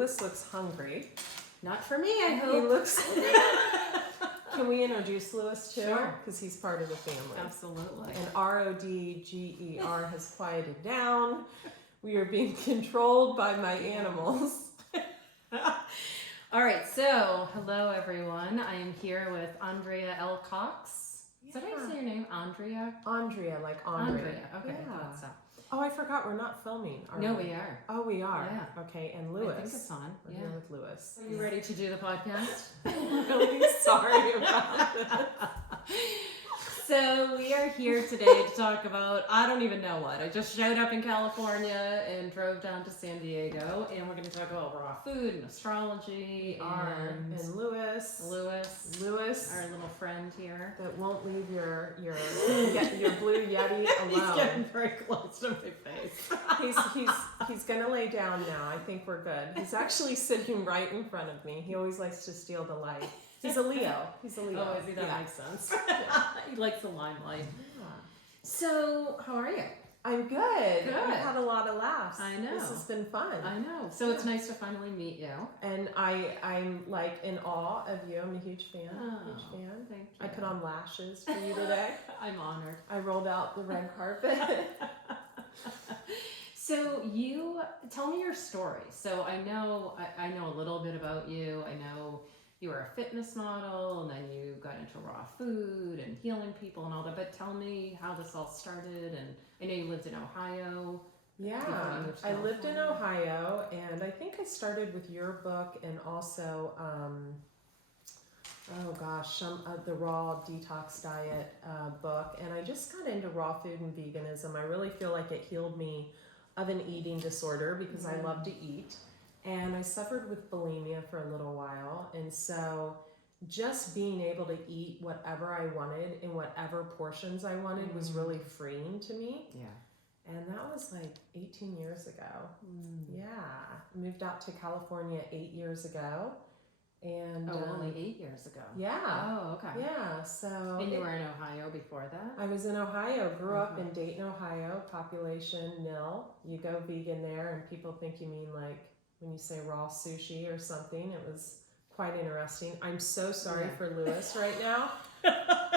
Lewis looks hungry. Not for me, I hope. He looks... Can we introduce Lewis too? Sure. Because he's part of the family. Absolutely. And RODGER has quieted down. We are being controlled by my animals. All right, so hello everyone. I am here with Andrea Leigh Cox. Did I say your name? Andrea? Andrea, like Andre. Andrea, okay, I thought so. Oh, I forgot we're not filming. No, we are. Oh, we are. Yeah. Okay, and Lewis. I think it's on. We're Yeah. here with Lewis. Are you ready to do the podcast? I'm really sorry about this. So we are here today to talk about, I don't even know what. I just showed up in California and drove down to San Diego, and we're going to talk about raw food and astrology And Lewis, our little friend here. that won't leave your blue Yeti alone. He's getting very close to my face. He's gonna lay down now. I think we're good. He's actually sitting right in front of me. He always likes to steal the light. He's a Leo. Oh, is he? That makes sense. He likes the limelight. Yeah. So, how are you? I'm good. Good. We've had a lot of laughs. I know. This has been fun. I know. So it's nice to finally meet you. And I'm like in awe of you. I'm a huge fan. Huge fan. Thank you. I put on lashes for you today. I'm honored. I rolled out the red carpet. So you tell me your story. So I know a little bit about you. I know you were a fitness model, and then you got into raw food and healing people and all that. But tell me how this all started. And I know you lived in Ohio. Yeah, moved to I lived in California. Ohio, and I think I started with your book and also, the Raw Detox Diet book. And I just got into raw food and veganism. I really feel like it healed me of an eating disorder because I love to eat. And I suffered with bulimia for a little while. And so just being able to eat whatever I wanted in whatever portions I wanted was really freeing to me. Yeah. And that was like 18 years ago. Yeah. Moved out to California 8 years ago. And only 8 years ago. Yeah. Oh, okay. Yeah. So And you were in Ohio before that? I was in Ohio, grew up in Dayton, Ohio, population nil. You go vegan there and people think you mean like when you say raw sushi or something. It was quite interesting. I'm so sorry for Lewis right now.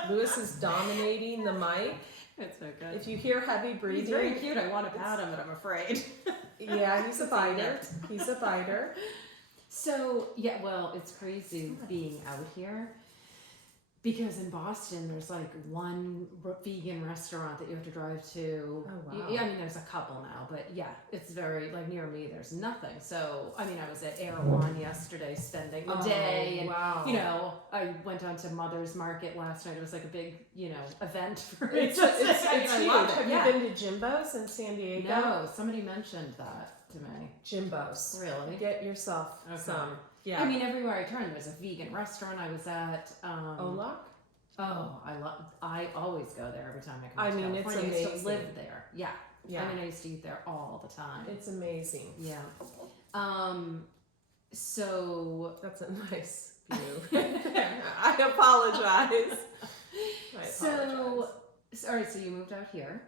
Lewis is dominating the mic. It's okay. If you hear heavy breathing. He's very cute. I want to pat him, but I'm afraid. Yeah, he's a biter. He's a biter. So, yeah, well, it's crazy being out here because in Boston, there's like one vegan restaurant that you have to drive to. Oh, wow. I mean, there's a couple now, but yeah, it's very, like near me, there's nothing. So, I mean, I was at Erewhon yesterday spending the day. And, wow. you know, I went on to Mother's Market last night. It was like a big, event for me. It's huge. Have Yeah. you been to Jimbo's in San Diego? No, somebody mentioned that to me. Jimbo's. Really? Get yourself some. Yeah. I mean, everywhere I turn, there's a vegan restaurant. I was at Olak? Oh, I always go there every time I come I to mean, it's California. I used to amazing. live there. Yeah. Yeah. I mean, I used to eat there all the time. It's amazing. Yeah. So That's a nice view. I apologize. All right, so you moved out here,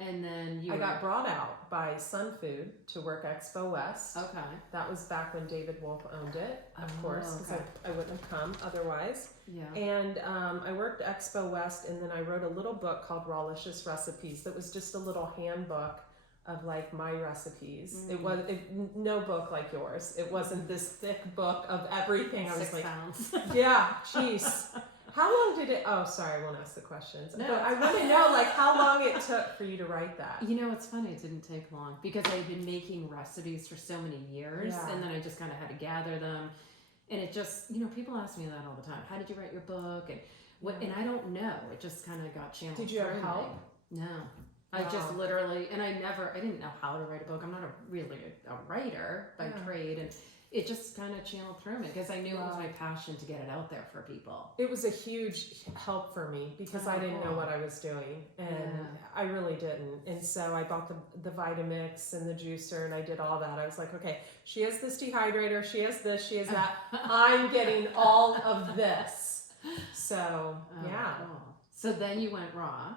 and then I got brought out by Sun Food to work Expo West. Okay. That was back when David Wolf owned it, of course, because I wouldn't have come otherwise. Yeah. And I worked Expo West, and then I wrote a little book called Rawlicious Recipes that was just a little handbook of like my recipes. It was no book like yours. It wasn't this thick book of everything. I was 6 pounds. yeah, jeez. How long did it? Oh, sorry, I won't ask the questions. No, but I want to know, like, how long it took for you to write that. You know, it's funny. It didn't take long because I've been making recipes for so many years, and then I just kind of had to gather them. And it just, people ask me that all the time. How did you write your book? And what? And I don't know. It just kind of got channeled. Did you have help? No. I just literally, and I didn't know how to write a book. I'm not really a writer by trade, and it just kind of channeled through me because I knew it was my passion to get it out there for people. It was a huge help for me because I didn't know what I was doing, and I really didn't. And so I bought the Vitamix and the juicer, and I did all that. I was like, okay, she has this dehydrator, she has this, she has that. I'm getting all of this. So, yeah. Cool. So then you went raw.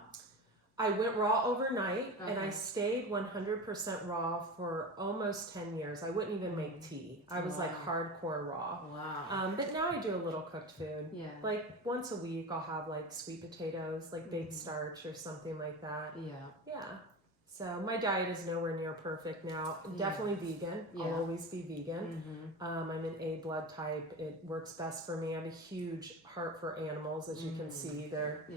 I went raw overnight, and I Okay. stayed 100% raw for almost 10 years. I wouldn't even make tea. I was like hardcore raw. Wow. But now I do a little cooked food. Yeah. Like once a week, I'll have like sweet potatoes, like baked starch or something like that. Yeah. Yeah. So my diet is nowhere near perfect now. Definitely vegan. Yeah. I'll always be vegan. I'm an A blood type. It works best for me. I have a huge heart for animals, as you can see. They're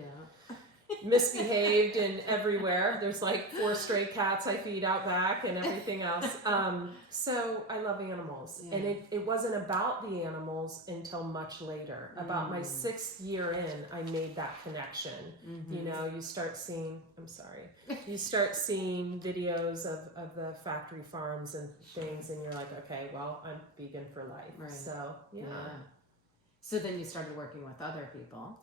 misbehaved and everywhere. There's like 4 stray cats I feed out back and everything else. So I love animals. And it wasn't about the animals until much later. About my 6th year in, I made that connection. You know, you start seeing, you start seeing videos of the factory farms and things, and you're like, okay, well, I'm vegan for life. Right. So, yeah. So then you started working with other people.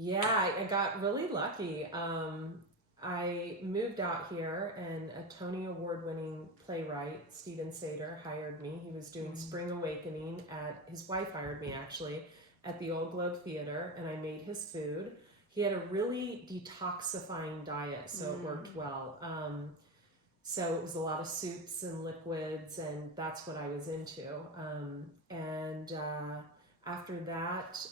Yeah, I got really lucky. I moved out here, and a Tony Award-winning playwright, Stephen Sater, hired me. He was doing Spring Awakening his wife hired me actually, at the Old Globe Theater, and I made his food. He had a really detoxifying diet, so it worked well. So it was a lot of soups and liquids, and that's what I was into. After that,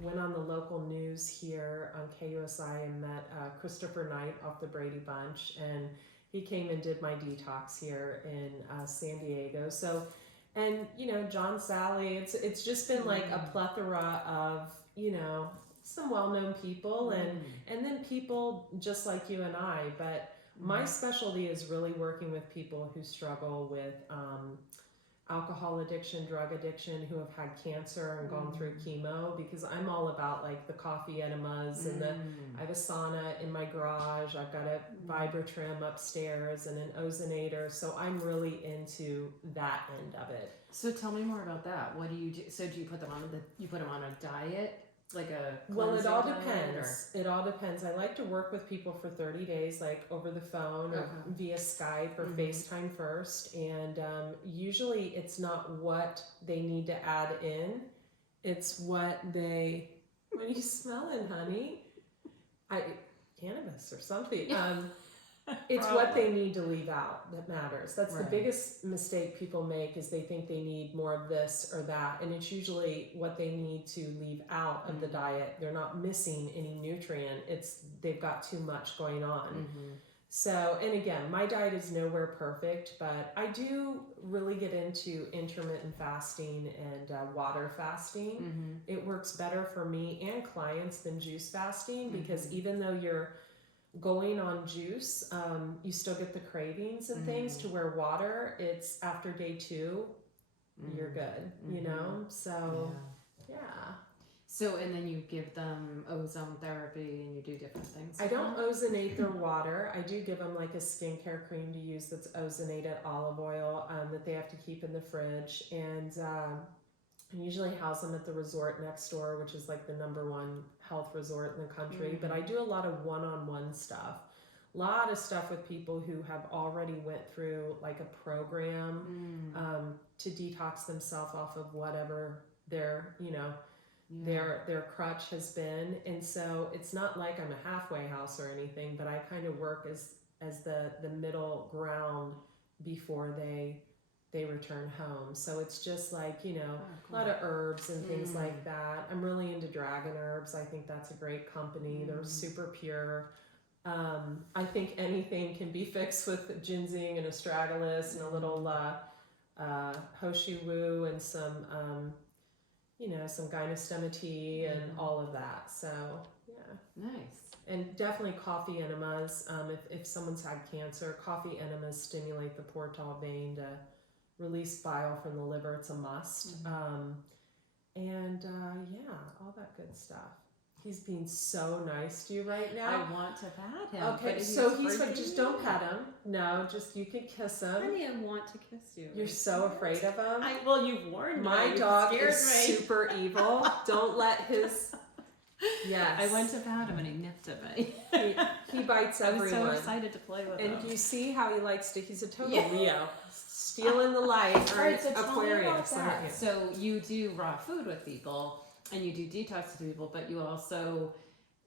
went on the local news here on KUSI and met Christopher Knight off the Brady Bunch, and he came and did my detox here in San Diego. So, and you know, John Sally, it's just been like a plethora of, you know, some well-known people and then people just like you and I. But my specialty is really working with people who struggle with alcohol addiction, drug addiction, who have had cancer and gone through chemo, because I'm all about like the coffee enemas and I have a sauna in my garage. I've got a Vibratrim upstairs and an ozonator. So I'm really into that end of it. So tell me more about that. What do you do? So do you put them on a diet? Like a Well, it all diet, depends. It all depends. I like to work with people for 30 days, like over the phone or via Skype or FaceTime first. And usually it's not what they need to add in. It's what what are you smelling, honey? Cannabis or something. It's what they need to leave out that matters. That's the biggest mistake people make, is they think they need more of this or that. And it's usually what they need to leave out of the diet. They're not missing any nutrient. They've got too much going on. So, and again, my diet is nowhere perfect, but I do really get into intermittent fasting and water fasting. It works better for me and clients than juice fasting, because even though you're going on juice, you still get the cravings and things, to where water, it's after day 2, you're good, you know? So, yeah. So, and then you give them ozone therapy and you do different things. I don't ozonate their water. I do give them like a skincare cream to use that's ozonated olive oil that they have to keep in the fridge. And I usually house them at the resort next door, which is like the #1 health resort in the country. But I do a lot of one-on-one stuff. A lot of stuff with people who have already went through like a program to detox themselves off of whatever their, you know, their crutch has been. And so it's not like I'm a halfway house or anything, but I kind of work as the middle ground before they return home. So it's just like, you know, a lot of herbs and things like that. I'm really into Dragon Herbs. I think that's a great company. They're super pure. I think anything can be fixed with ginseng and astragalus and a little Hoshu Wu and some you know, some gynostemma tea and all of that. So, yeah. Nice. And definitely coffee enemas. If someone's had cancer, coffee enemas stimulate the portal vein to release bile from the liver. It's a must. Yeah, all that good stuff. He's being so nice to you right now. I want to pat him. Okay, so he's like, just don't pet him. No, just you can kiss him. Honey, I want to kiss you. You're so afraid of him. Well, you've warned me. My dog is super evil. Don't let his... Yes. I went to pat him and he nipped at me. He bites I was everyone. so excited to play with him. And you see how he likes to... He's a total Leo. Stealing the light. Or Alright, so tell me Aquarius, about aren't you? that. So you do raw food with people and you do detox with people, but you also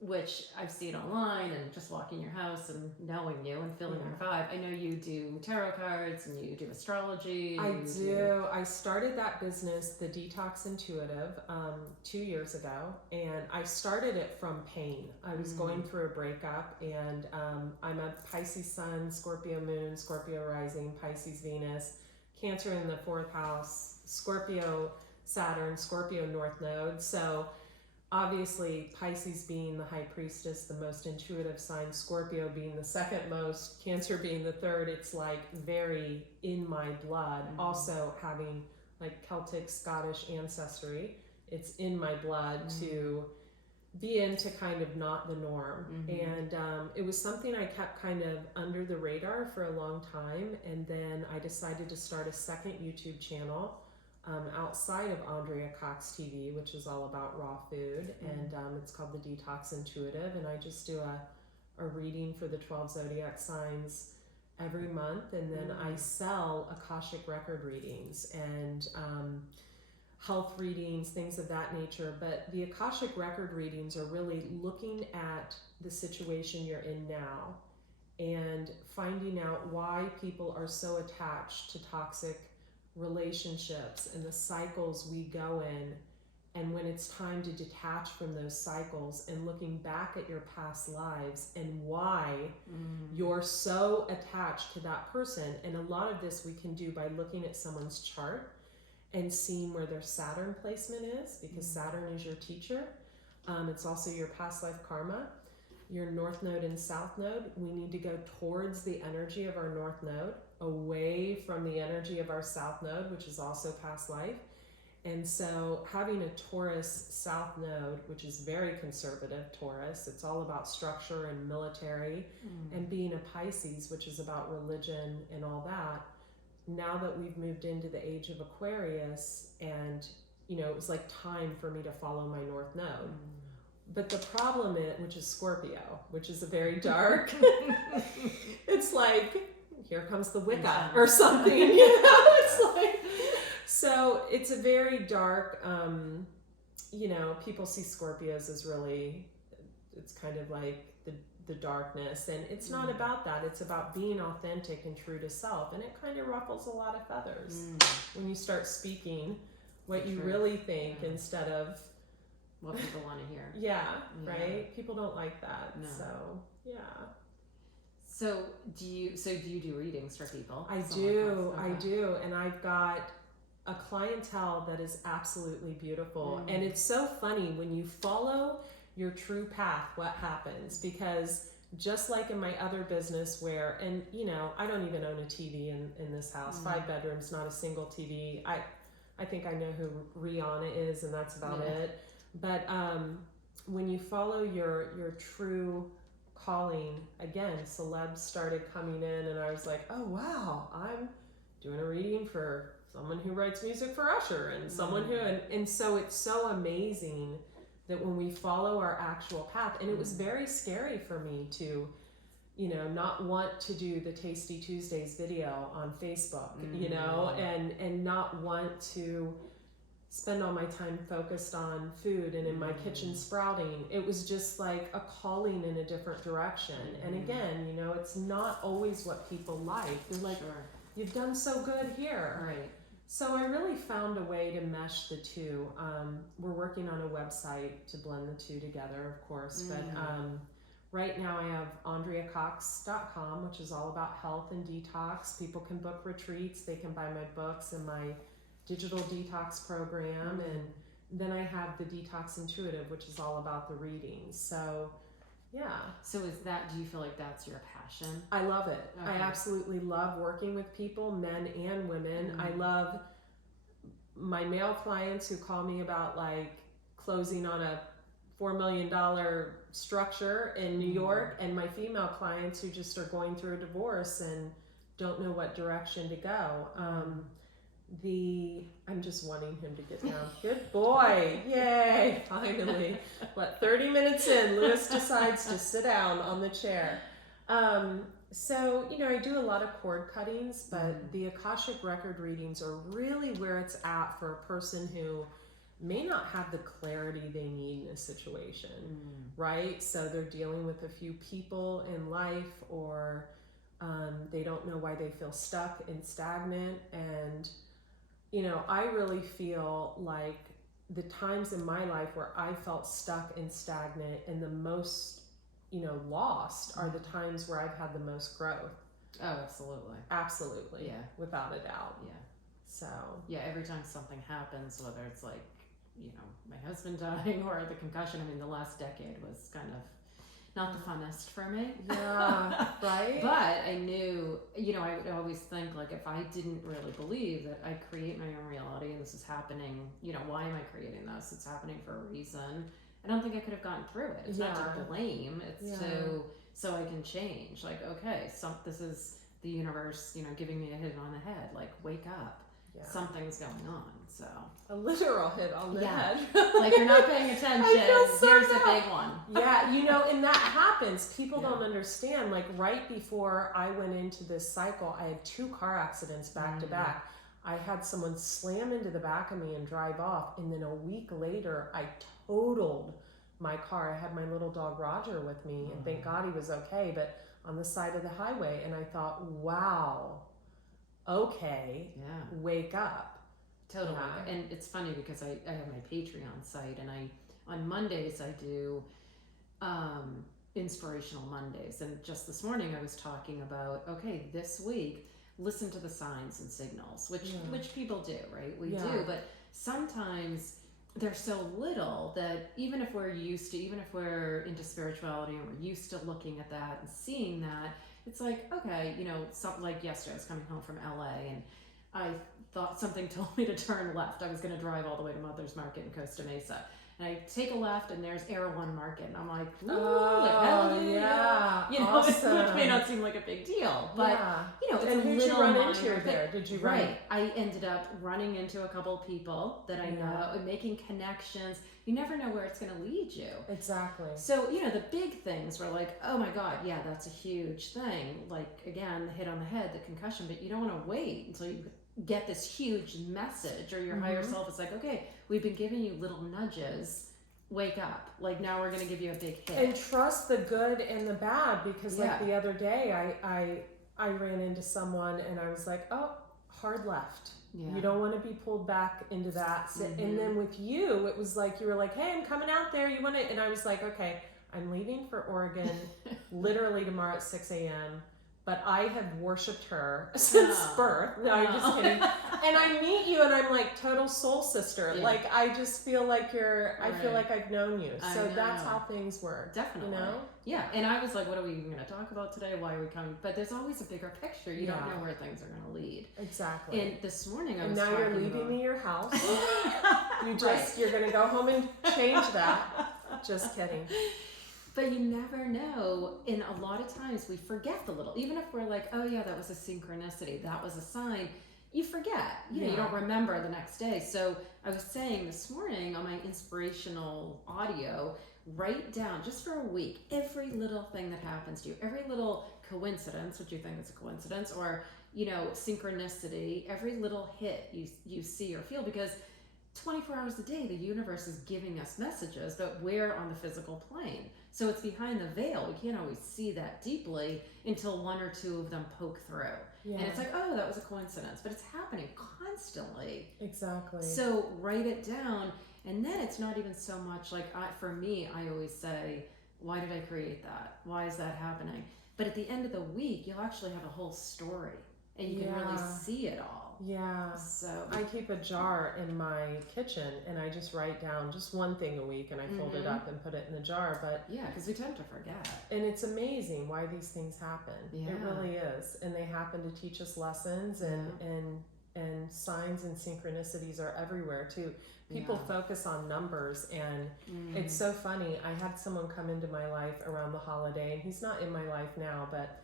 which I've seen online and just walking your house and knowing you and feeling your vibe. I know you do tarot cards and you do astrology. I do. I started that business, the Detox Intuitive, 2 years ago, and I started it from pain. I was going through a breakup, and I'm a Pisces Sun, Scorpio Moon, Scorpio Rising, Pisces Venus, Cancer in the 4th house, Scorpio Saturn, Scorpio North Node. So obviously, Pisces being the high priestess, the most intuitive sign, Scorpio being the second most, Cancer being the third, it's like very in my blood. Also having like Celtic, Scottish ancestry, it's in my blood to be into kind of not the norm. And it was something I kept kind of under the radar for a long time. And then I decided to start a second YouTube channel outside of Andrea Cox TV, which is all about raw food, and it's called the Detox Intuitive, and I just do a reading for the 12 zodiac signs every month, and then I sell Akashic record readings and health readings, things of that nature. But the Akashic record readings are really looking at the situation you're in now and finding out why people are so attached to toxic relationships and the cycles we go in, and when it's time to detach from those cycles and looking back at your past lives and why you're so attached to that person. And a lot of this we can do by looking at someone's chart and seeing where their Saturn placement is, because Saturn is your teacher. It's also your past life karma. Your North Node and South Node, we need to go towards the energy of our North Node, away from the energy of our South Node, which is also past life. And so having a Taurus South Node, which is very conservative Taurus, it's all about structure and military, and being a Pisces, which is about religion and all that. Now that we've moved into the age of Aquarius, and it was like time for me to follow my North Node. But the problem is, which is Scorpio, which is a very dark, it's like, here comes the Wicca or something, it's like, so it's a very dark, people see Scorpios as really, it's kind of like the darkness, and it's not about that. It's about being authentic and true to self, and it kind of ruffles a lot of feathers when you start speaking what you really think instead of what people want to hear. Right? People don't like that. No. So, do you do readings for people? I do. And I've got a clientele that is absolutely beautiful. And it's so funny when you follow your true path, what happens, because just like in my other business where, and I don't even own a TV in this house, 5 bedrooms, not a single TV. I think I know who Rihanna is, and that's about it. But when you follow your true calling, again, celebs started coming in, and I was like, oh wow, I'm doing a reading for someone who writes music for Usher, and someone who, and so it's so amazing that when we follow our actual path, and it was very scary for me to, not want to do the Tasty Tuesdays video on Facebook, and not want to spend all my time focused on food and in my kitchen sprouting. It was just like a calling in a different direction. And again, it's not always what people like. They're like, you've done so good here. Right. So I really found a way to mesh the two. We're working on a website to blend the two together, of course. But right now I have AndreaCox.com, which is all about health and detox. People can book retreats. They can buy my books and my digital detox program, and then I have the Detox Intuitive, which is all about the readings. So do you feel like that's your passion? I love it. Okay. I absolutely love working with people, men and women. I love my male clients who call me about like closing on a $4 million structure in New York, and my female clients who just are going through a divorce and don't know what direction to go. I'm just wanting him to get down. Good boy. Yay. Finally. 30 minutes in, Lewis decides to sit down on the chair. So, I do a lot of cord cuttings, but the Akashic record readings are really where it's at for a person who may not have the clarity they need in a situation, right? So they're dealing with a few people in life, or they don't know why they feel stuck and stagnant. And, you know, I really feel like the times in my life where I felt stuck and stagnant and the most, you know, lost are the times where I've had the most growth. Oh, absolutely. Absolutely. Yeah. Without a doubt. Yeah. So. Yeah, every time something happens, whether it's like, you know, my husband dying or the concussion, I mean, the last decade was kind of not the funnest for me. Yeah, right? But I knew, you know, I would always think, like, if I didn't really believe that I create my own reality and this is happening, you know, why am I creating this? It's happening for a reason. I don't think I could have gotten through it. It's not to blame. It's so I can change. Like, okay, this is the universe, you know, giving me a hit on the head. Like, wake up. Yeah. Something's going on. So a literal hit on the head. Like, you're not paying attention. Here's a big one. Yeah, you know, and that happens. People don't understand. Like, right before I went into this cycle, I had 2 car accidents back to back. I had someone slam into the back of me and drive off, and then a week later I totaled my car. I had my little dog Roger with me, and thank God he was okay, but on the side of the highway. And I thought, wow, okay, wake up. Totally. Yeah. And it's funny because I have my Patreon site, and on Mondays I do inspirational Mondays. And just this morning I was talking about, okay, this week, listen to the signs and signals, which people do, right? We do, but sometimes they're so little that even if we're into spirituality and we're used to looking at that and seeing that, it's like, okay, you know, something like yesterday I was coming home from LA and I thought something told me to turn left. I was going to drive all the way to Mother's Market in Costa Mesa. And I take a left and there's Erewhon Market. And I'm like, like, hell yeah. You know, awesome. Which may not seem like a big deal. But, you know, it's and a who'd little you run into there? Did you run? Right. I ended up running into a couple of people that I know and making connections. You never know where it's going to lead you. Exactly. So, you know, the big things were like, oh my God, yeah, that's a huge thing. Like, again, the hit on the head, the concussion, but you don't want to wait until you get this huge message, or your higher self is like, okay, we've been giving you little nudges, wake up, like now we're going to give you a big hit. And trust the good and the bad, because like the other day I ran into someone and I was like, oh, hard left. You don't want to be pulled back into that. And then with you, it was like, you were like, hey, I'm coming out there, you want to, and I was like, okay, I'm leaving for Oregon literally tomorrow at 6 a.m. But I have worshipped her since birth. No, I'm just kidding. And I meet you and I'm like total soul sister. Yeah. Like, I just feel like I feel like I've known you. So that's how things work. Definitely. You know? Yeah. And I was like, what are we even going to talk about today? Why are we coming? But there's always a bigger picture. You don't know where things are going to lead. Exactly. And this morning I was talking about... And now you're leaving me your house. You're going to go home and change that. Just kidding. But you never know, and a lot of times we forget the little, even if we're like, oh yeah, that was a synchronicity, that was a sign, you forget, you know, you don't remember the next day. So I was saying this morning on my inspirational audio, write down just for a week, every little thing that happens to you, every little coincidence, which you think is a coincidence, or, you know, synchronicity, every little hit you see or feel, because 24 hours a day, the universe is giving us messages, but we're on the physical plane. So it's behind the veil. We can't always see that deeply until 1 or 2 of them poke through. Yeah. And it's like, oh, that was a coincidence, but it's happening constantly. Exactly. So write it down. And then it's not even so much like, for me, I always say, why did I create that? Why is that happening? But at the end of the week, you'll actually have a whole story and you can really see it all. Yeah. So I keep a jar in my kitchen and I just write down just one thing a week and I fold it up and put it in the jar. But yeah, because we tend to forget. And it's amazing why these things happen. Yeah. It really is. And they happen to teach us lessons, and signs and synchronicities are everywhere too. People focus on numbers, and it's so funny. I had someone come into my life around the holiday, and he's not in my life now, but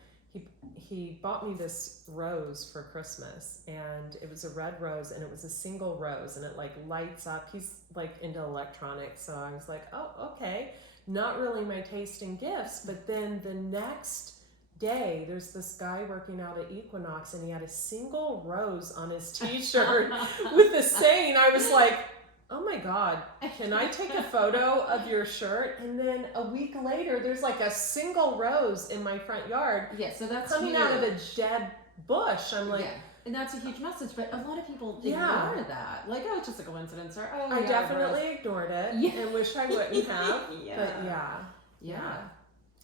he bought me this rose for Christmas, and it was a red rose, and it was a single rose, and it like lights up. He's like into electronics, so I was like, oh, okay. Not really my taste in gifts, but then the next day, there's this guy working out at Equinox, and he had a single rose on his t-shirt with a saying. I was like, oh my my God, can I take a photo of your shirt? And then a week later, there's like a single rose in my front yard. Yeah, so that's coming huge. out of a dead bush. I'm like, yeah. And that's a huge message, but a lot of people Yeah. ignore that. Like, oh, it's just a coincidence, or oh, I yeah, definitely ignored it Yeah. and wish I wouldn't have. Yeah. But yeah. yeah.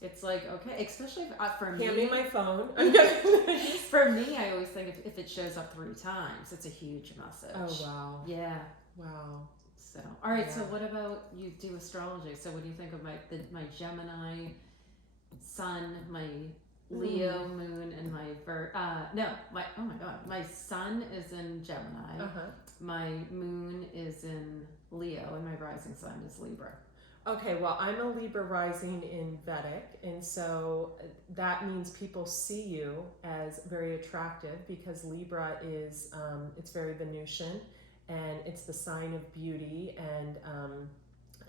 It's like, okay, especially for me. Hand me my phone. I'm gonna. For me, I always think if it shows up 3 times, it's a huge message. Oh wow. Yeah. Wow. So, all right. So, Yeah. what about you do astrology? So, what do you think of my Gemini sun, my Leo moon, and my my sun is in Gemini. Uh-huh. My moon is in Leo, and my rising sign is Libra. Okay, well, I'm a Libra rising in Vedic, and so that means people see you as very attractive because Libra is, it's very Venusian, and it's the sign of beauty and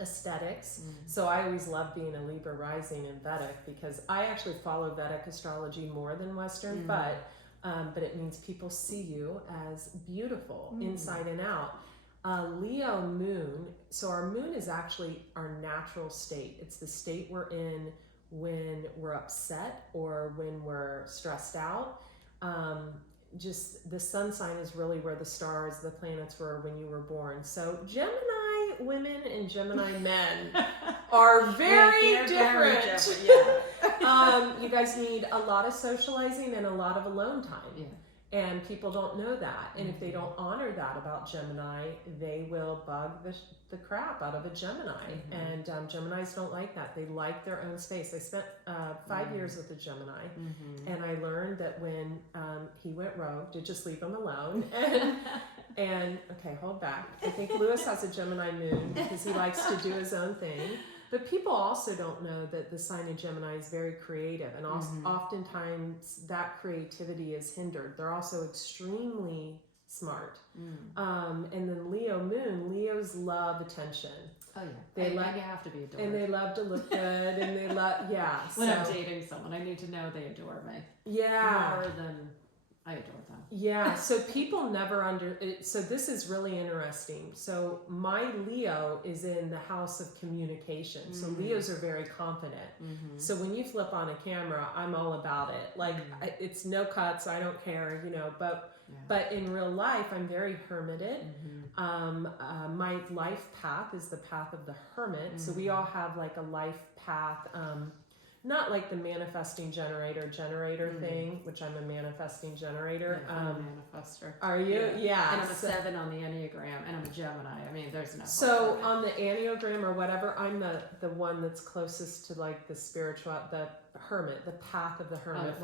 aesthetics. So I always love being a Libra rising in Vedic because I actually follow Vedic astrology more than Western, but it means people see you as beautiful inside and out. Leo moon, so our moon is actually our natural state. It's the state we're in when we're upset or when we're stressed out. Just the sun sign is really where the stars, the planets were when you were born. So Gemini women and Gemini men are very different. Yeah. You guys need a lot of socializing and a lot of alone time. Yeah. And people don't know that. And if they don't honor that about Gemini, they will bug the crap out of a Gemini. And Geminis don't like that. They like their own space. I spent 5 years with a Gemini. And I learned that when he went rogue, to just leave him alone. And okay, hold back. I think Lewis has a Gemini moon because he likes to do his own thing. But people also don't know that the sign of Gemini is very creative, and oftentimes that creativity is hindered. They're also extremely smart. And then Leo moon, Leos love attention. Oh yeah, They you like, have to be adored. and they love to look good, and they love When I'm dating someone, I need to know they adore me. Yeah. More than I adore them. Yeah, so people never so this is really interesting. So my Leo is in the house of communication. So Leos are very confident. So when you flip on a camera, I'm all about it. Like it's no cuts, I don't care, but in real life, I'm very hermited. My life path is the path of the hermit. So we all have like a life path, not like the manifesting generator thing, which I'm a manifesting generator. Yeah, I'm a manifester. Are you? Yeah. And I'm a 7 on the Enneagram, and I'm a Gemini. I mean, there's no. So on the Enneagram or whatever, I'm the one that's closest to like the spiritual, the hermit, the path of the hermit.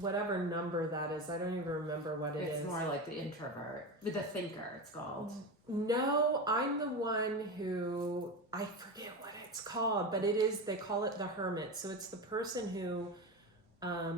Whatever number that is, I don't even remember what it is. It's more like the introvert, the thinker. It's called. No, I'm the one who, I forget what it's called, but it is, they call it the hermit. So it's the person who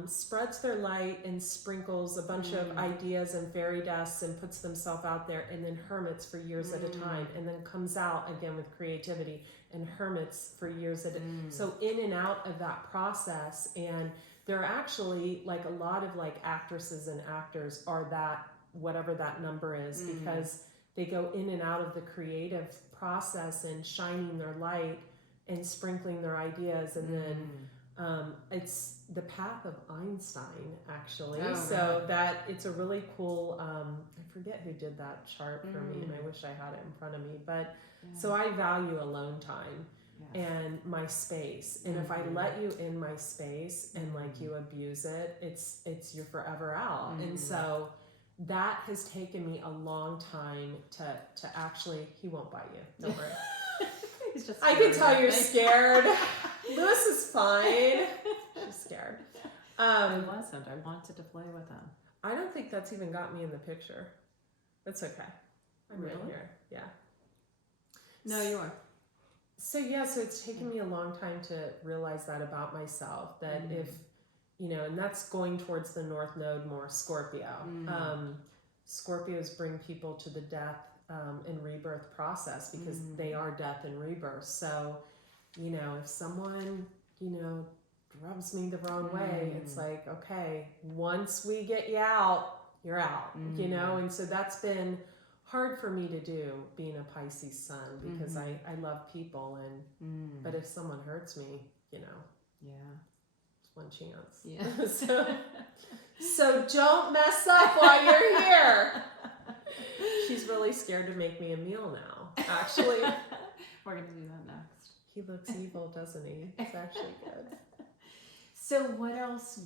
spreads their light and sprinkles a bunch of ideas and fairy dust and puts themselves out there, and then hermits for years at a time, and then comes out again with creativity and hermits for years at a time. So in and out of that process. And there are actually like a lot of like actresses and actors are that, whatever that number is, because they go in and out of the creative process and shining their light and sprinkling their ideas. And then it's the path of Einstein, actually. So that it's a really cool, I forget who did that chart for me, and I wish I had it in front of me. But so I value alone time. And my space, and if I let you in my space and like you abuse it, it's you're forever out. And so that has taken me a long time to actually, he won't bite you, don't worry. He's just I can tell you're scared. Lewis is fine. She's scared. I wasn't. I wanted to play with him. I don't think that's even got me in the picture. That's okay. I'm right Really? here. Yeah. No, you are. So it's taken me a long time to realize that about myself, that if, and that's going towards the North Node more, Scorpio. Scorpios bring people to the death and rebirth process because they are death and rebirth. So, if someone, rubs me the wrong way, it's like, okay, once we get you out, you're out, and so that's been hard for me to do being a Pisces sun because I love people but if someone hurts me, you know, it's one chance. Yeah. So don't mess up while you're here. She's really scared to make me a meal now. Actually, we're gonna do that next. he looks evil, doesn't he? It's actually good. So what else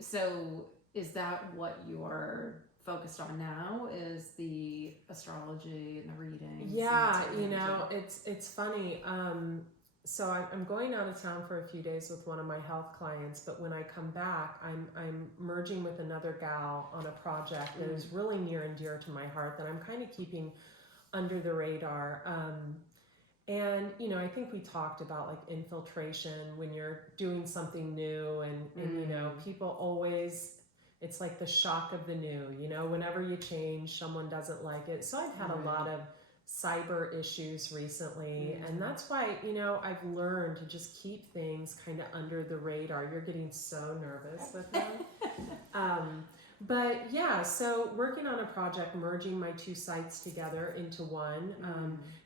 so is that what you're focused on now, is the astrology and the readings? Yeah, you know, it's funny. So I'm going out of town for a few days with one of my health clients, but when I come back, I'm merging with another gal on a project that is really near and dear to my heart that I'm kind of keeping under the radar. And, you know, I think we talked about like infiltration when you're doing something new and you know, people always, it's like the shock of the new, you know, whenever you change, someone doesn't like it. So I've had a lot of cyber issues recently. And that's why, you know, I've learned to just keep things kind of under the radar. You're getting so nervous with that. But yeah, so working on a project, merging my two sites together into one,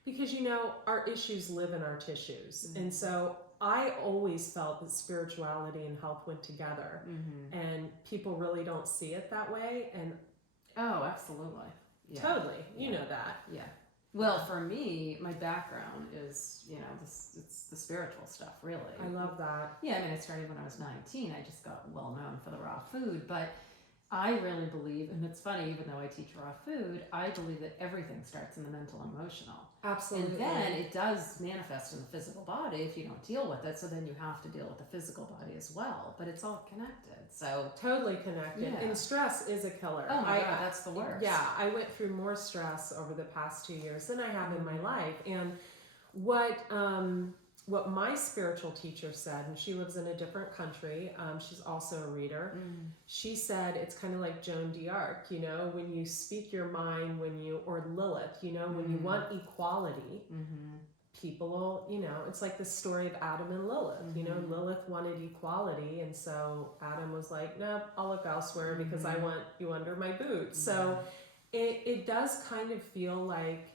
because, you know, our issues live in our tissues. And so I always felt that spirituality and health went together, and people really don't see it that way. And oh, absolutely. Yeah. Totally. You know that. Yeah. Well, for me, my background is, you know, it's the spiritual stuff, really. I love that. Yeah, I mean, I started when I was 19. I just got well known for the raw food, but I really believe, and it's funny, even though I teach raw food, I believe that everything starts in the mental and emotional. Absolutely. And then it does manifest in the physical body if you don't deal with it. So then you have to deal with the physical body as well. But it's all connected. So totally connected. Yeah. And stress is a killer. Oh my God, that's the worst. Yeah, I went through more stress over the past 2 years than I have in my life. And what my spiritual teacher said, and she lives in a different country, she's also a reader, she said it's kind of like Joan d'Arc, you know, when you speak your mind, or Lilith, you know, when you want equality, people will, you know, it's like the story of Adam and Lilith, you know, Lilith wanted equality, and so Adam was like, nope, I'll look elsewhere because I want you under my boots. So it does kind of feel like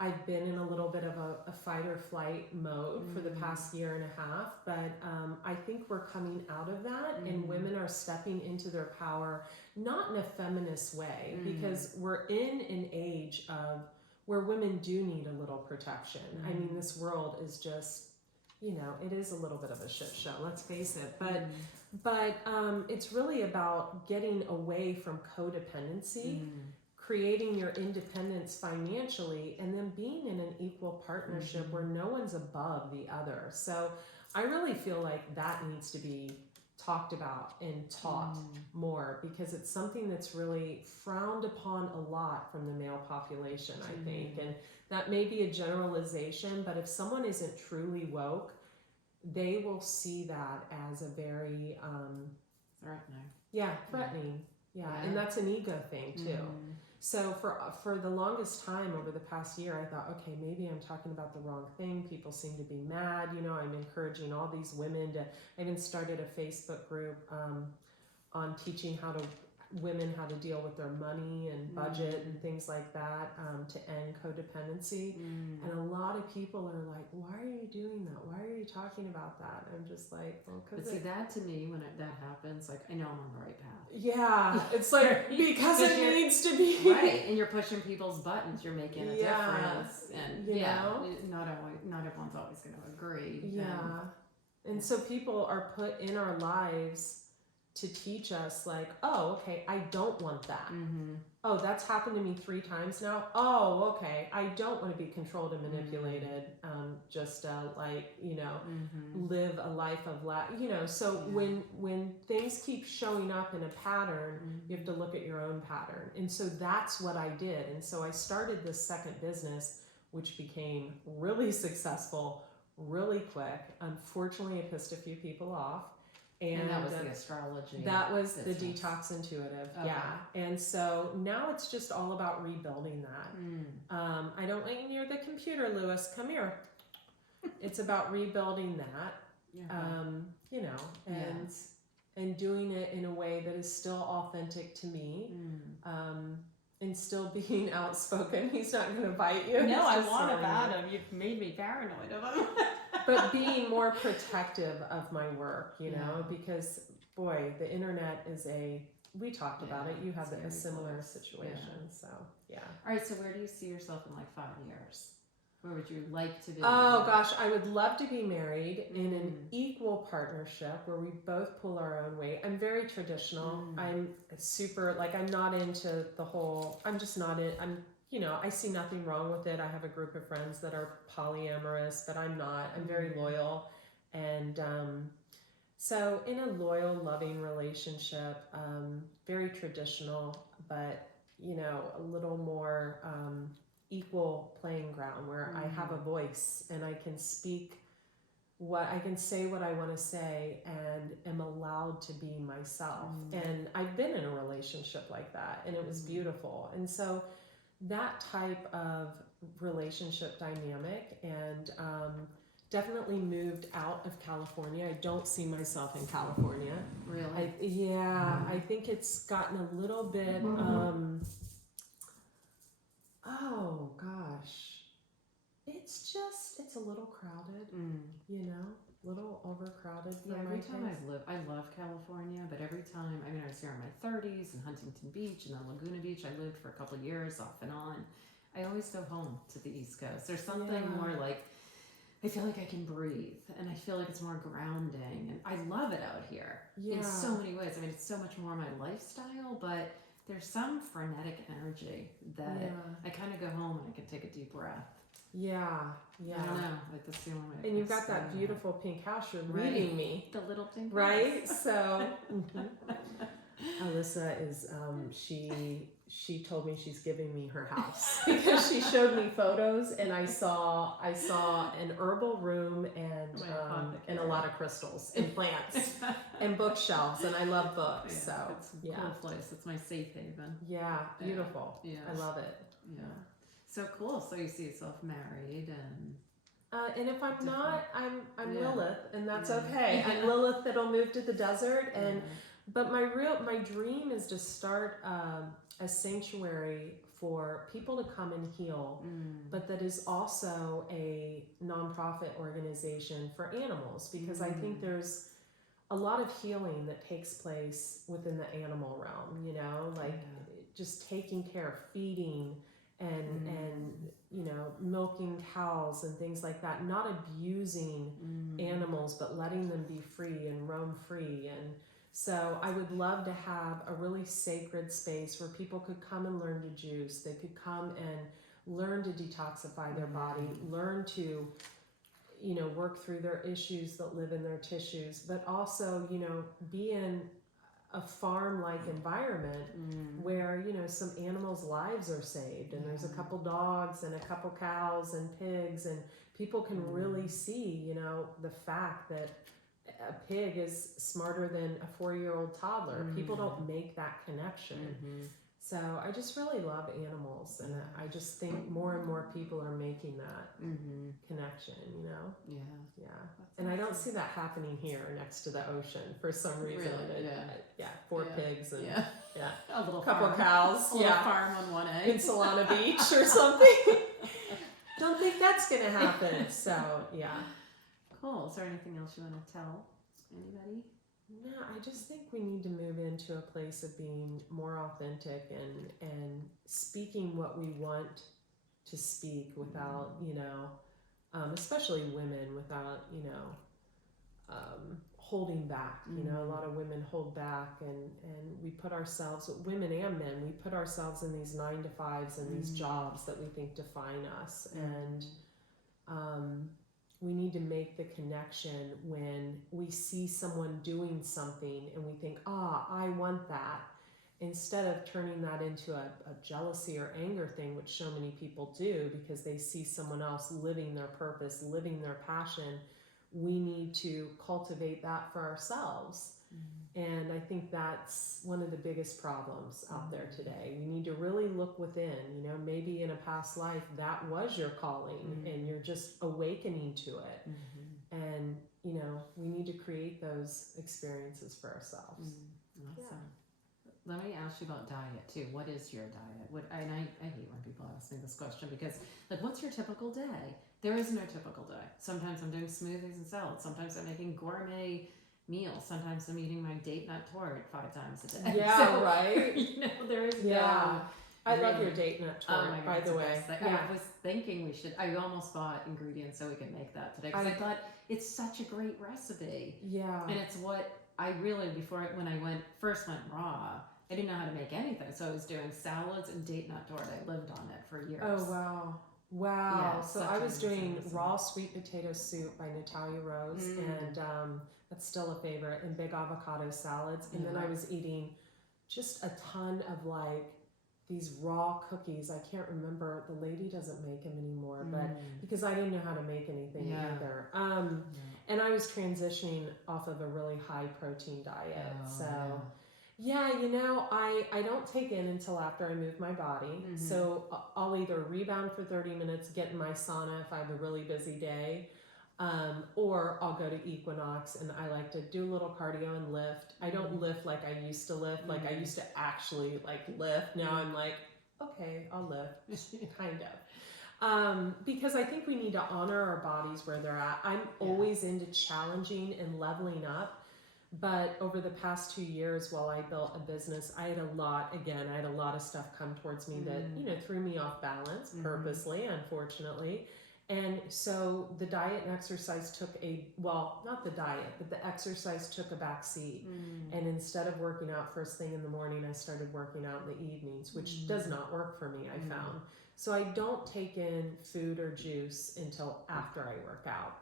I've been in a little bit of a fight or flight mode for the past year and a half, but I think we're coming out of that, and women are stepping into their power, not in a feminist way, because we're in an age of where women do need a little protection. I mean, this world is just, you know, it is a little bit of a shit show, let's face it, but it's really about getting away from codependency, creating your independence financially, and then being in an equal partnership where no one's above the other. So I really feel like that needs to be talked about and taught more, because it's something that's really frowned upon a lot from the male population, I think. And that may be a generalization, but if someone isn't truly woke, they will see that as a very threatening. Yeah, and that's an ego thing too. So for the longest time over the past year, I thought, okay, maybe I'm talking about the wrong thing. People seem to be mad. You know, I'm encouraging all these women to, I even started a Facebook group on teaching women how to deal with their money and budget and things like that, to end codependency. And a lot of people are like, why are you doing that? Why are you talking about that? I'm just like, well, because But see, that to me, when that happens, like, I know I'm on the right path. Yeah, it's like, because it needs to be. Right, and you're pushing people's buttons, you're making a difference. And you know? not everyone's always going to agree. Yeah. And so people are put in our lives to teach us, like, oh, okay, I don't want that. Oh, that's happened to me 3 times now. Oh, okay, I don't want to be controlled and manipulated. Just like, you know, live a life of you know. So when things keep showing up in a pattern, you have to look at your own pattern. And so that's what I did. And so I started this second business, which became really successful really quick. Unfortunately, it pissed a few people off. And that was the astrology. That was business. the Detox Intuitive, Okay. yeah. And so now it's just all about rebuilding that. I don't want you near the computer, Lewis. Come here. It's about rebuilding that, you know, and doing it in a way that is still authentic to me. and still being outspoken. He's not going to bite you. No, He's I just want to smiling. bat him. You've made me paranoid of him. But being more protective of my work, you know, Yeah. because boy, the internet is we talked about Yeah, it. You have it's a very similar close. situation. So, yeah. All right, so where do you see yourself in like 5 years? Where would you like to be? Oh gosh, I would love to be married in an Mm. equal partnership where we both pull our own weight. I'm very traditional. Mm. I'm super, like, I'm not into the whole, I'm just not in, you know, I see nothing wrong with it. I have a group of friends that are polyamorous, but I'm not. I'm very loyal. And so in a loyal, loving relationship, very traditional, but, you know, a little more equal playing ground where I have a voice and I can speak I can say what I want to say and am allowed to be myself. And I've been in a relationship like that and it was beautiful. And so that type of relationship dynamic, and definitely moved out of California. I don't see myself in California. Really? I think it's gotten a little bit oh gosh, it's a little crowded, you know, a little overcrowded for Yeah, my every time taste. I love California, but every time, I mean, I was here in my 30s in Huntington Beach and then Laguna Beach. I lived for a couple of years off and on. I always go home to the East Coast. There's something more like, I feel like I can breathe and I feel like it's more grounding, and I love it out here in so many ways. I mean, it's so much more my lifestyle, but there's some frenetic energy that I kind of go home and I can take a deep breath. Yeah. I don't know, like that's the only way. And you've got that beautiful pink house you're Right. leaving me. The little pink Right? house. So, Alissa is, she told me she's giving me her house because she showed me photos and I saw an herbal room and a lot of crystals and plants and bookshelves, and I love books. Yeah, So, it's a cool place. It's my safe haven. Yeah, beautiful. Yeah. I love it. Yeah. So cool. So you see yourself married and. And if I'm not, I'm Yeah. Lilith, and that's Yeah. okay. I'm Lilith that'll move to the desert, and Yeah. but my dream is to start a sanctuary for people to come and heal, but that is also a nonprofit organization for animals, because I think there's a lot of healing that takes place within the animal realm. You know, like just taking care, feeding. And you know, milking cows and things like that, not abusing animals, but letting them be free and roam free. And so I would love to have a really sacred space where people could come and learn to juice. They could come and learn to detoxify their body, learn to, you know, work through their issues that live in their tissues, but also, you know, be in a farm-like environment where, you know, some animals' lives are saved, and there's a couple dogs and a couple cows and pigs, and people can really see, you know, the fact that a pig is smarter than a 4-year-old toddler. People don't make that connection. So I just really love animals, and I just think more and more people are making that connection, you know? Yeah. And I don't see that happening here next to the ocean for some reason. Really? Yeah, 4 pigs and A little couple farm. cows. A little farm on one egg. In Solana Beach or something. Don't think that's gonna happen. So Cool. Is there anything else you want to tell anybody? No, I just think we need to move into a place of being more authentic and speaking what we want to speak without, you know, especially women, without, you know, holding back. You know, a lot of women hold back, and we put ourselves, women and men, we put ourselves in these 9 to 5s and these jobs that we think define us. And we need to make the connection when we see someone doing something and we think, I want that, instead of turning that into a jealousy or anger thing, which so many people do because they see someone else living their purpose, living their passion. We need to cultivate that for ourselves. And I think that's one of the biggest problems out there today. We need to really look within. You know, maybe in a past life that was your calling and you're just awakening to it. And, you know, we need to create those experiences for ourselves. Awesome. let me ask you about diet too. What is your diet? I hate when people ask me this question because, like, what's your typical day? There is no typical day. Sometimes I'm doing smoothies and salads. Sometimes I'm making gourmet meals. Sometimes I'm eating my date nut tort 5 times a day. Yeah, so, right. You know, there is Yeah. I love really- your date nut Oh tort, my God, by it's the the way. best. Yeah. I was thinking I almost bought ingredients so we could make that today because I thought it's such a great recipe. Yeah. And it's what I really, when I first went raw, I didn't know how to make anything. So I was doing salads and date nut tort. I lived on it for years. Oh, wow. Wow. Yeah, So such I was doing amazing. raw sweet potato soup by Natalia Rose, and that's still a favorite, and big avocado salads. And then I was eating just a ton of like these raw cookies. I can't remember, the lady doesn't make them anymore, but because I didn't know how to make anything either. And I was transitioning off of a really high protein diet. Yeah, you know, I don't take in until after I move my body. So I'll either rebound for 30 minutes, get in my sauna if I have a really busy day, or I'll go to Equinox and I like to do a little cardio and lift. I don't lift like I used to lift. Like I used to actually like lift. Now I'm like, okay, I'll lift, kind of. Because I think we need to honor our bodies where they're at. I'm always into challenging and leveling up. But over the past 2 years, while I built a business, I had a lot of stuff come towards me that, you know, threw me off balance purposely, unfortunately. And so the diet and exercise took not the diet, but the exercise took a back seat. And instead of working out first thing in the morning, I started working out in the evenings, which does not work for me, I found. So I don't take in food or juice until after I work out.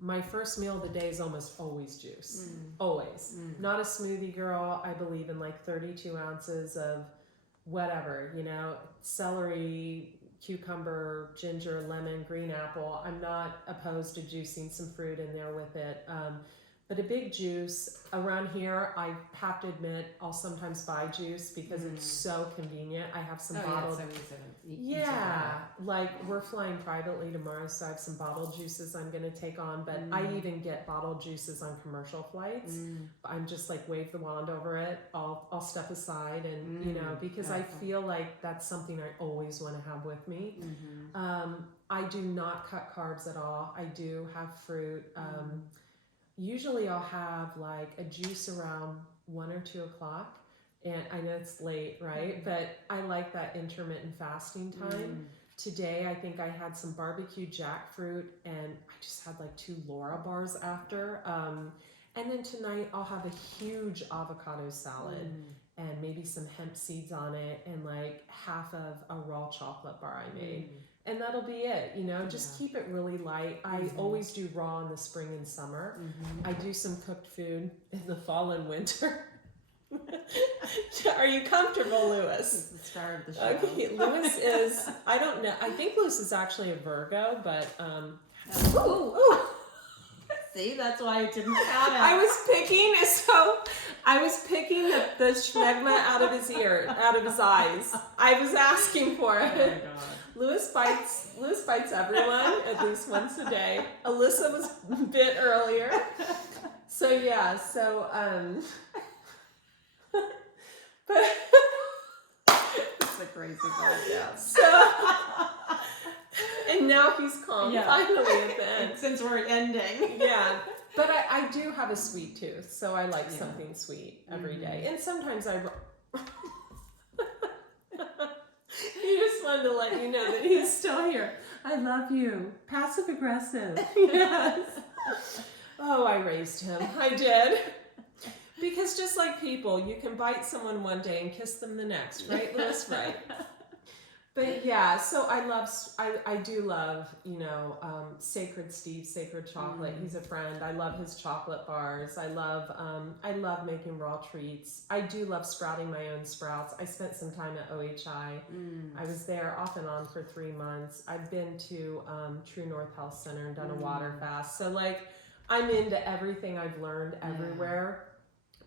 My first meal of the day is almost always juice. Always. Not a smoothie girl. I believe in like 32 ounces of whatever, you know, celery, cucumber, ginger, lemon, green apple. I'm not opposed to juicing some fruit in there with it. But a big juice around here, I have to admit, I'll sometimes buy juice because it's so convenient. I have some bottled. Like we're flying privately tomorrow, so I have some bottled juices I'm going to take on. But I even get bottled juices on commercial flights. I'm just like wave the wand over it. I'll step aside and you know, because I feel like that's something I always want to have with me. I do not cut carbs at all. I do have fruit. Usually I'll have like a juice around 1 or 2 o'clock, and I know it's late, right? But I like that intermittent fasting time. Today I think I had some barbecue jackfruit, and I just had like 2 Laura bars after. And then tonight I'll have a huge avocado salad and maybe some hemp seeds on it, and like half of a raw chocolate bar I made. And that'll be it, you know, just keep it really light. I always do raw in the spring and summer. I do some cooked food in the fall and winter. Are you comfortable, Lewis? It's the star of the show. Okay, Lewis is, I don't know, I think Lewis is actually a Virgo, but, See, that's why I didn't count it. I was picking the schmegma out of his eyes. I was asking for it. Oh my God. Lewis bites everyone at least once a day. Alissa was bit earlier. So yeah, but It's a crazy podcast. so and now he's calm finally at the end. Since we're ending. Yeah. But I do have a sweet tooth, so I like something sweet every day. And sometimes he just wanted to let you know that he's still here. I love you. Passive aggressive. Yes. Oh, I raised him. I did. Because just like people, you can bite someone one day and kiss them the next, right, Liz? Right. But yeah, so I do love, you know, Sacred Steve, Sacred Chocolate. He's a friend. I love his chocolate bars. I love making raw treats. I do love sprouting my own sprouts. I spent some time at OHI. I was there off and on for 3 months. I've been to True North Health Center and done a water fast. So like, I'm into everything I've learned everywhere.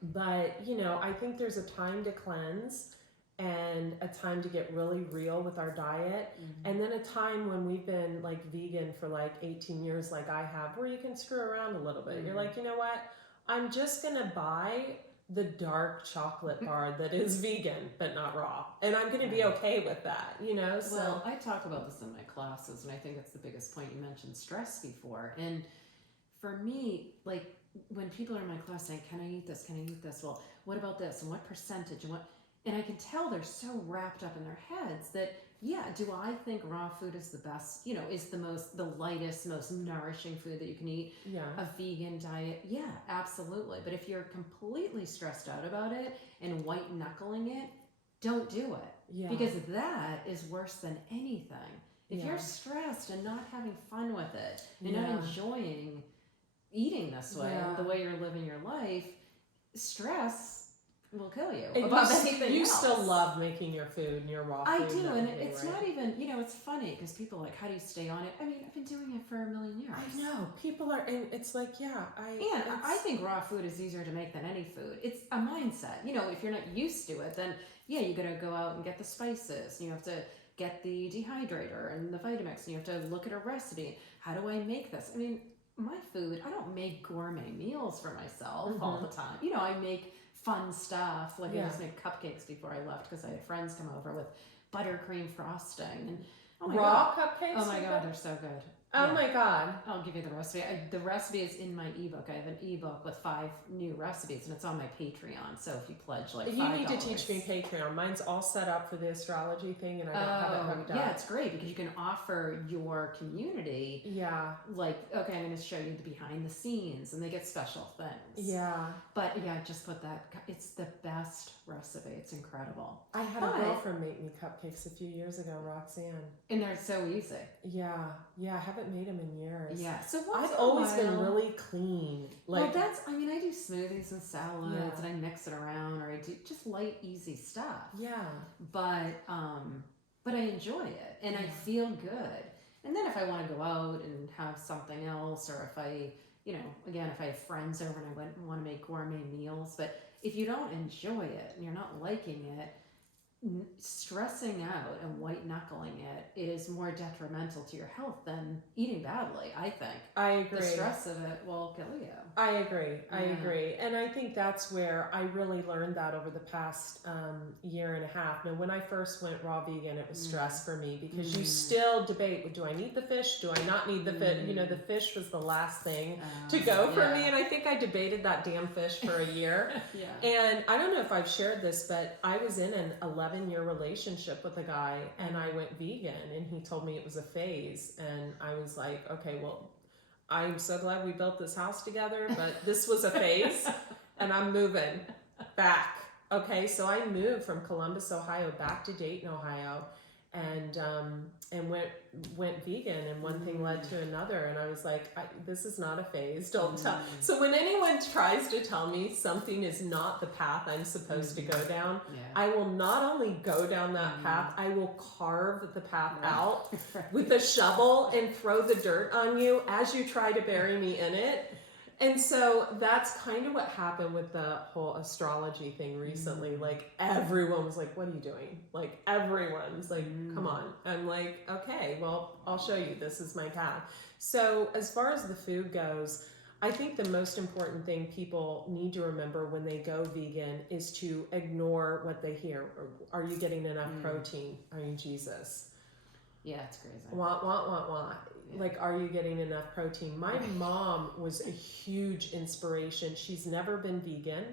But, you know, I think there's a time to cleanse and a time to get really real with our diet. And then a time when we've been like vegan for like 18 years, like I have, where you can screw around a little bit. You're like, you know what? I'm just going to buy the dark chocolate bar that is vegan but not raw, and I'm going to be okay with that, you know. So Well, I talk about this in my classes, and I think it's the biggest point. You mentioned stress before, and for me, like when people are in my class saying, "Can I eat this? Can I eat this?" Well, what about this? And what percentage? And I can tell they're so wrapped up in their heads that, yeah, do I think raw food is the best? You know, is the lightest, most nourishing food that you can eat? yeah, A vegan diet? Yeah, absolutely. But if you're completely stressed out about it and white knuckling it, don't do it. yeah, Because that is worse than anything. If Yeah. you're stressed and not having fun with it and Yeah. not enjoying eating this way, Yeah. the way you're living your life, stress will kill you. And above you, anything you else. still love making your food and your raw I food. do, and and everything, it's right? not even, you know, it's funny because people are like, how do you stay on it? I mean, I've been doing it for a million years. I know people are, and it's like, yeah, And I think raw food is easier to make than any food. It's a mindset. You know, if you're not used to it, then yeah, you got to go out and get the spices. You have to get the dehydrator and the Vitamix, and you have to look at a recipe. How do I make this? I mean, my food, I don't make gourmet meals for myself all the time. You know, I make fun stuff. Like I Yeah. just made cupcakes before I left because I had friends come over with buttercream frosting. And oh my raw God. cupcakes. Oh my with God, that? they're so good. Oh Yeah. my God. I'll give you the recipe. The recipe is in my ebook. I have an ebook with 5 new recipes, and it's on my Patreon. So if you pledge like $5, You need to teach me Patreon. Mine's all set up for the astrology thing, and I don't have it hooked up. Yeah, it's great because you can offer your community Yeah, like, okay, I'm going to show you the behind the scenes, and they get special things. yeah. But yeah, just put that. It's the best recipe. It's incredible, I had But- a girlfriend make me cupcakes a few years ago, Roxanne. and they're so easy. Yeah, I haven't made them in years. Yeah. So once I've in a always been while- really clean. Well, Like, that's. I mean, I do smoothies and salads, Yeah. and I mix it around, or I do just light, easy stuff. yeah, But I enjoy it, and I Yeah. feel good. And then if I want to go out and have something else, or if I, you know, again, if I have friends over and I want to make gourmet meals, but if you don't enjoy it and you're not liking it, stressing out and white knuckling it is more detrimental to your health than eating badly. I think I agree. the stress of it will kill you. I agree. I Yeah. agree. And I think that's where I really learned that over the past year and a half. Now, when I first went raw vegan, it was stress for me because you still debate, well, do I need the fish? Do I not need the fish? You know, the fish was the last thing to go for me. And I think I debated that damn fish for a year. Yeah. And I don't know if I've shared this, but I was in an 11-year relationship with a guy and I went vegan and he told me it was a phase. And I was like, okay, well, I'm so glad we built this house together, but this was a phase and I'm moving back. Okay, so I moved from Columbus, Ohio back to Dayton, Ohio, and went vegan, and one thing led to another, and I was like, this is not a phase. Don't tell. So when anyone tries to tell me something is not the path I'm supposed to go down, Yeah. I will not only go down that path, I will carve the path out with a shovel and throw the dirt on you as you try to bury me in it. And so that's kind of what happened with the whole astrology thing recently. Like everyone was like, what are you doing? Like everyone's like, come on. I'm like, okay, well, I'll show you. This is my path. So as far as the food goes, I think the most important thing people need to remember when they go vegan is to ignore what they hear. Are you getting enough protein? Are you Jesus? Yeah, it's crazy. Want. Like, are you getting enough protein? My mom was a huge inspiration. She's never been vegan.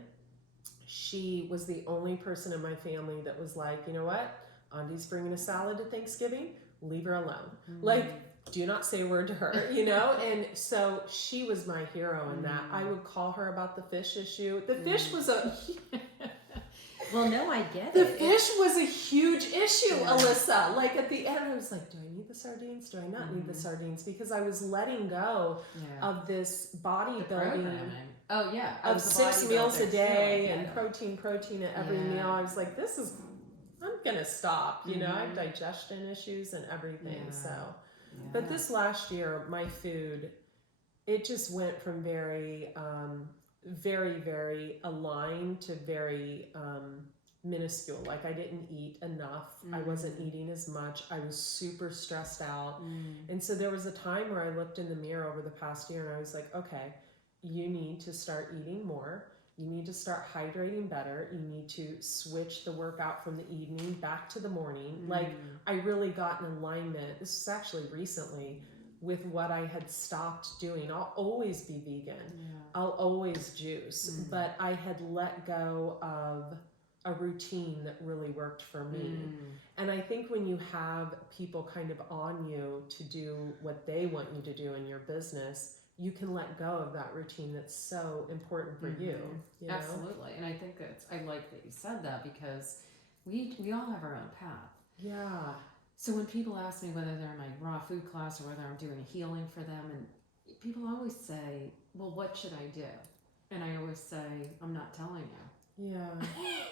She was the only person in my family that was like, you know what? Auntie's bringing a salad to Thanksgiving. Leave her alone. Like, do not say a word to her, you know? And so she was my hero in that. I would call her about the fish issue. The fish was Well, no, I get The it. fish was a huge issue, Yeah. Alyssa. Like at the end, I was like, do I need the sardines? Do I not need the sardines? Because I was letting go Yeah. of this The bodybuilding programming. Oh yeah, of was a 6 meals a bodybuilder, day too, I and get it. protein at every Yeah. meal. I was like, I'm gonna stop. You know, I have Mhm. digestion issues and everything. Yeah. So, Yeah. but this last year, my food, it just went from very, very aligned to very minuscule. Like I didn't eat enough. I wasn't eating as much. I was super stressed out. And so there was a time where I looked in the mirror over the past year and I was like, okay, you need to start eating more. You need to start hydrating better. You need to switch the workout from the evening back to the morning. Like, I really got in alignment. This was actually recently with what I had stopped doing. I'll always be vegan. I'll always juice. But I had let go of a routine that really worked for me. And I think when you have people kind of on you to do what they want you to do in your business, you can let go of that routine that's so important for you know? Absolutely. And I think I like that you said that, because we all have our own path. Yeah. So when people ask me whether they're in my raw food class or whether I'm doing healing for them, and people always say, well, what should I do? And I always say, I'm not telling you. Yeah.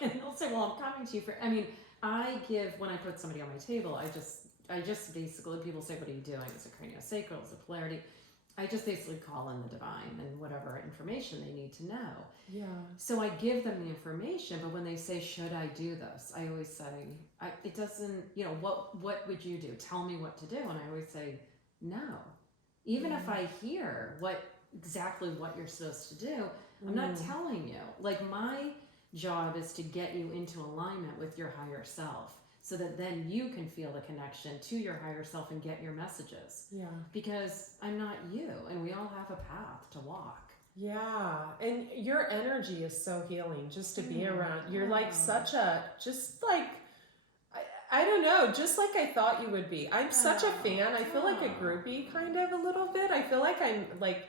And they'll say, well, I'm coming to you for, I mean, I give, when I put somebody on my table, I just basically, people say, what are you doing? Is it craniosacral? Is it polarity? I just basically call in the divine and whatever information they need to know. Yeah. So I give them the information, but when they say, should I do this? I always say, it doesn't, what would you do? Tell me what to do. And I always say, no. Even if I hear exactly what you're supposed to do, I'm not telling you. Like, my job is to get you into alignment with your higher self, so that then you can feel the connection to your higher self and get your messages. Yeah. Because I'm not you, and we all have a path to walk. Yeah. And your energy is so healing just to be around. You're like such a, just like, I don't know, just like I thought you would be. I'm such a fan. I feel like a groupie kind of a little bit. I feel like I'm like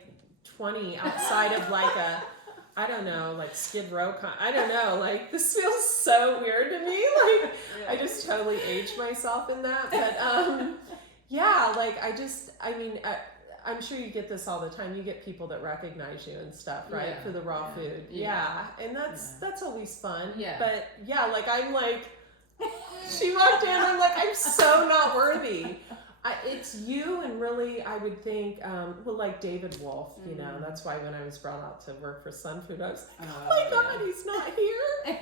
20 outside of like a, I don't know, like Skid Row. I don't know. Like, this feels so weird to me. Like, I just totally aged myself in that. But yeah, like I'm sure you get this all the time. You get people that recognize you and stuff, right? For the raw food. Yeah. And that's always fun. Yeah. But yeah, like I'm like, she walked in, I'm like, I'm so not worthy. It's you, and really, I would think, like David Wolf, that's why when I was brought out to work for Sun Food, I was like, oh my God, he's not here.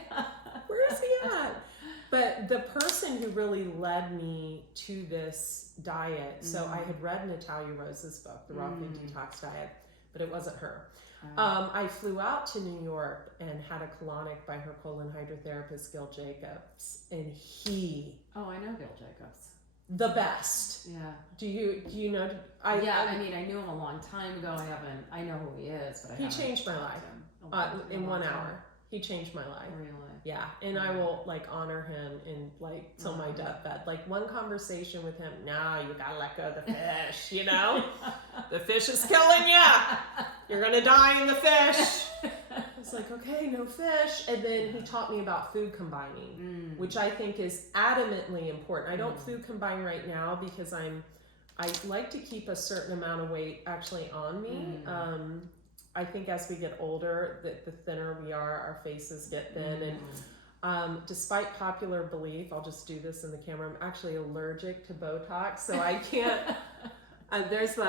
Where is he at? But the person who really led me to this diet, so I had read Natalia Rose's book, The Raw Food Detox Diet, but it wasn't her. I flew out to New York and had a colonic by her colon hydrotherapist, Gil Jacobs, and he... Oh, I know Gil Jacobs. The best. Yeah. Do you know? I mean, I knew him a long time ago. I know who he is, but he changed my life in 1 hour. He changed my life. Really? Yeah, and I will like honor him in like till my deathbed. Like one conversation with him. No, you gotta let go of the fish. The fish is killing you. You're gonna die in the fish. I was like, okay, no fish. And then he taught me about food combining, which I think is adamantly important. I don't food combine right now because I like to keep a certain amount of weight actually on me. I think as we get older, the thinner we are, our faces get thin. And despite popular belief, I'll just do this in the camera, I'm actually allergic to Botox, so I can't, there's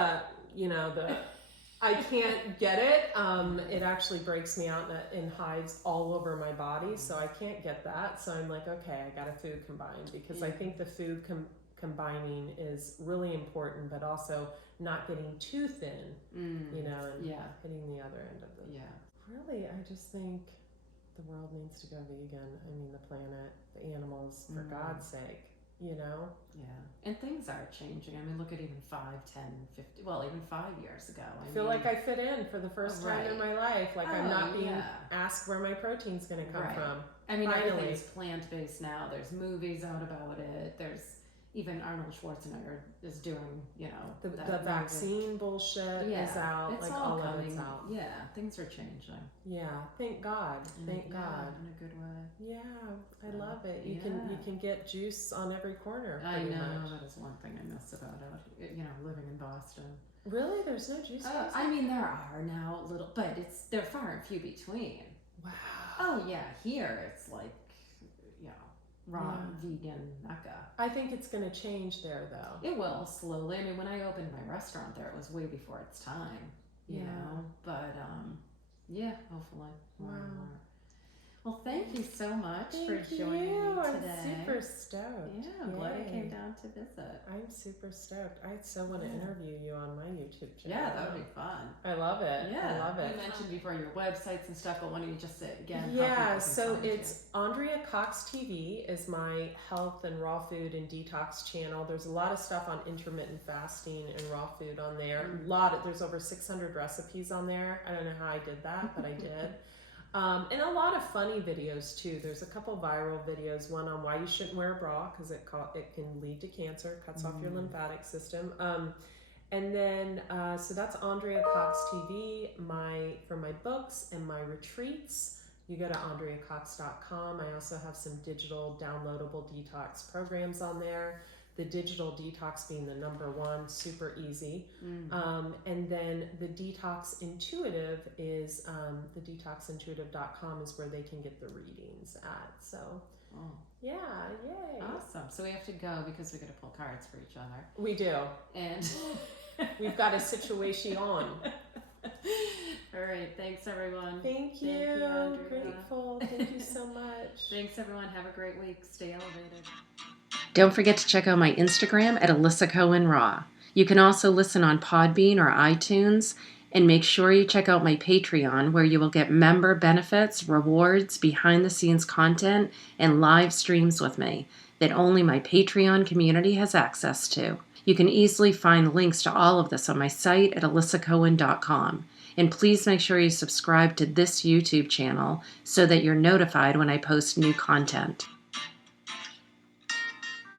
I can't get it. It actually breaks me out in hives all over my body, so I can't get that. So I'm like, okay, I got to food combine, because I think the food combining is really important, but also not getting too thin, and hitting the other end of the... Yeah. Really, I just think the world needs to go vegan. I mean, the planet, the animals, for God's sake, Yeah. And things are changing. I mean, look at even 5, 10, 50, well, even 5 years ago. I feel like I fit in for the first time in my life. Like I'm not being asked where my protein's going to come from. I mean, everything's plant-based now. There's movies out about it. There's even Arnold Schwarzenegger is doing, the vaccine bullshit is out. It's like all of coming. it's out. Yeah, things are changing. Yeah, thank God. Thank God. In a good way. Yeah, I love it. You can get juice on every corner. I know much. that is one thing I miss about living in Boston. Really, there's no juice. I mean, there are now little, but they're far and few between. Wow. Oh yeah, here it's like raw vegan mecca. I think it's going to change there, though. It will slowly. I mean, when I opened my restaurant there, it was way before its time. You know, but hopefully more and more. Well, thank you so much Thank for joining you. me I'm today. super stoked. Yeah, I'm glad I Yay. came down to visit. I'm super stoked. I so want to Yeah. interview you on my YouTube channel. Yeah, that would be fun. I love it. Yeah, I love it. You mentioned before your websites and stuff, but why don't you just say it again? how Yeah, people can so find you? it's Andrea Cox TV is my health and raw food and detox channel. There's a lot of stuff on intermittent fasting and raw food on there. There's over 600 recipes on there. I don't know how I did that, but I did. And a lot of funny videos too. There's a couple viral videos. One on why you shouldn't wear a bra because it can lead to cancer, cuts off your lymphatic system. And then so that's Andrea Cox TV. For my books and my retreats, you go to andreacox.com. I also have some digital downloadable detox programs on there. The digital detox being the number one, super easy. And then the Detox Intuitive is the detoxintuitive.com is where they can get the readings at. So yeah, yay. Awesome. So we have to go because we got to pull cards for each other. We do. And we've got a situation. All right. Thanks, everyone. Thank you. Andrea. Grateful. Thank you so much. Thanks, everyone. Have a great week. Stay elevated. Don't forget to check out my Instagram at Alissa Cohen Raw. You can also listen on Podbean or iTunes, and make sure you check out my Patreon where you will get member benefits, rewards, behind-the-scenes content, and live streams with me that only my Patreon community has access to. You can easily find links to all of this on my site at AlissaCohen.com. And please make sure you subscribe to this YouTube channel so that you're notified when I post new content.